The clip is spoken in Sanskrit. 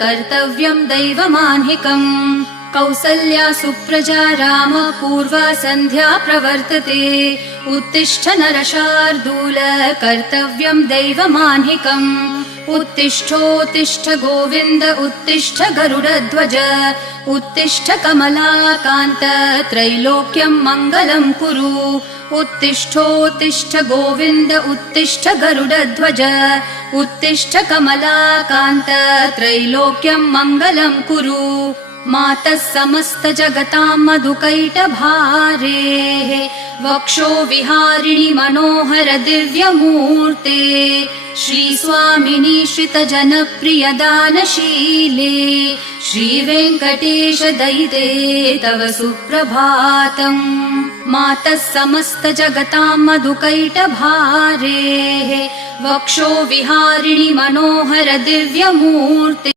कर्तव्यं दैवमान्हिकम् कौसल्या सुप्रजा राम पूर्वा सन्ध्या प्रवर्तते उत्तिष्ठ नरशार्दूल कर्तव्यं दैवमान्हिकम् उत्तिष्ठोत्तिष्ठ गोविन्द उत्तिष्ठ गरुडध्वज उत्तिष्ठ कमलाकान्त त्रैलोक्यं मङ्गलं कुरु उत्तिष्ठोत्तिष्ठ गोविन्द उत्तिष्ठ गरुडध्वज उत्तिष्ठ कमलाकान्त त्रैलोक्यं मङ्गलं कुरु मातः समस्त जगतां मधुकैटभारेः वक्षो विहारिणि मनोहर दिव्यमूर्ते श्रीस्वामिनि श्रितजनप्रियदानशीले श्रीवेङ्कटेश दयिते तव सुप्रभातम् मातः समस्त जगतां मधुकैटभारेः वक्षो विहारिणि मनोहर दिव्यमूर्ते